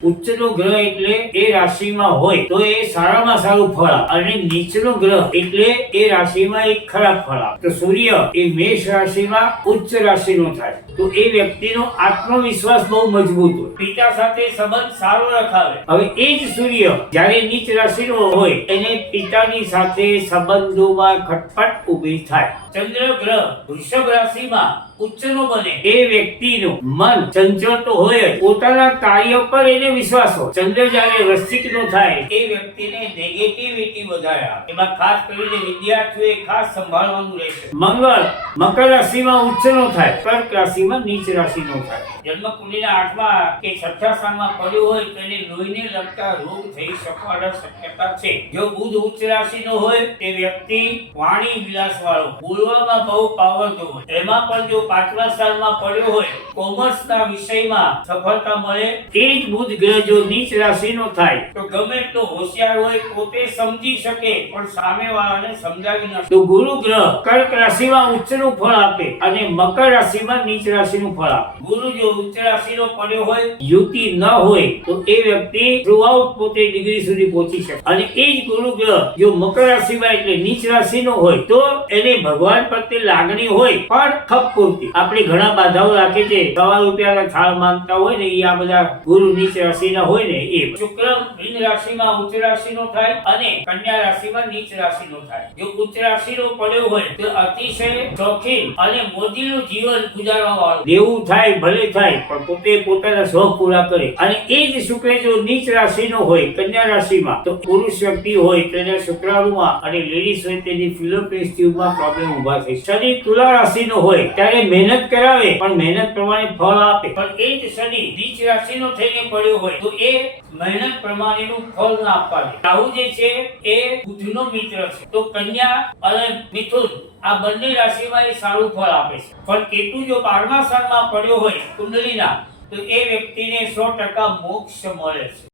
ઉચ્ચનો ગ્રહ એટલે એ રાશિમાં હોય તો એ સારામાં સારું ફળ આપે અને નીચનો ગ્રહ એટલે એ રાશિમાં એક ખરાબ ફળ આપે. તો સૂર્ય એ મેષ રાશિમાં ઉચ્ચ રાશિનો થાય તો એ વ્યક્તિનો આત્મવિશ્વાસ બહુ મજબૂત હોય, પિતા સાથે સંબંધ સારો રખાવે. હવે એ જ સૂર્ય જ્યારે નીચ રાશિનો હોય એને પિતાની સાથે સંબંધોમાં ખટપટ ઊભી થાય. ચંદ્ર ગ્રહ વૃષભ રાશિમાં ઉચ્ચનો બને એ વ્યક્તિનું મન ચંચળ તો હોય જ, પોતાના કાર્ય પર એને વિશ્વાસ હોય. ચંદ્ર જ્યારે વૃશ્ચિકનો થાય એ વ્યક્તિને નેગેટિવિટી વધારે આવે. એમાં ખાસ કરીને વિદ્યાર્થીઓએ ખાસ સંભાળવાનું રહેશે. મંગળ મકર રાશિમાં ઉચ્ચનો થાય, કર્ક રાશિમાં નીચ રાશિનો થાય. જન્મ કુંડળીના 8મા કે 6થા સ્થાનમાં પડ્યો હોય તો એને લોહીને લગતા રોગ થઈ શકવાની શક્યતા છે. જો બુધ ઉચ્ચ રાશિનો હોય તે વ્યક્તિ વાણી વિલાસ વાળો, બોલવામાં બહુ પાવરફુલ હોય. એમાં પણ જો 5મા સ્થાનમાં પડ્યો હોય કોમર્સના વિષયમાં સફળતા મળે. એ જ બુધ ગ્રહ જો નીચ રાશિનો થાય તો ગમે એટલો હોશિયાર હોય પોતે સમજી શકે પણ સામેવાળાને સમજાવી ન શકે. તો ગુરુ ગ્રહ કર્ક રાશિમાં ઉચ્ચનું ફળ આપે અને મકર રાશિમાં નીચ રાશિનું ફળ આપે. ગુરુ જો ઉચ્ચ રાશિનો પડ્યો હોય, યુતિ ન હોય તો એ વ્યક્તિ થ્રુઆઉટ પોતે ડિગ્રી સુધી પહોંચી શકે. અને એ જ ગુરુ ગ્રહ જો મકર રાશિમાં એટલે નીચ રાશિનો હોય તો એને ભગવાન પ્રત્યે લાગણી હોય પણ ખપ પૂરતી. આપણે ઘણા બાધાઓ રાખે છે, ₹1 થાળ માંગતા હોય ને એ આ બધા ગુરુ નીચ રાશિના હોય ને એ. શુક્ર મીન રાશિમાં ઉચ્ચ રાશિનો થાય અને કન્યા રાશિમાં નીચ રાશિનો થાય. જો ઉચ્ચ રાશિનો પડ્યો હોય તો અતિશય શોખીન અને મોજીલું જીવન ગુજારવા વાળો. દેવું થાય ભલે થાય પણ પોતે પોતાના શોખ પૂરા કરે. અને એ જ શુક્ર જો નીચ રાશિનો હોય કન્યા રાશિમાં તો પુરુષ વ્યક્તિ હોય તેના શુક્રાણુમાં અને લેડીઝ હોય તેની ફિલોપિયસ ટ્યુબમાં પ્રોબ્લેમ ઊભા થઈ. શનિ તુલા રાશિનો હોય ત્યારે મહેનત કરાવે પણ મહેનત પ્રમાણે ફળ આપે. પણ એ જ શનિ નીચ રાશિનો થઈને પડ્યો હોય તો એ મહેનત પ્રમાણેનું ફળ ના આપવા દે. રાહુ જે છે એ બુધનો મિત્ર છે તો કન્યા અને મિથુન આ બંને રાશિમાં એ સારું ફળ આપે છે. પણ કેતુ જો 12મા સ્થાનમાં પડ્યો હોય કુંડળીના તો એ વ્યક્તિને 100% મોક્ષ મળે છે.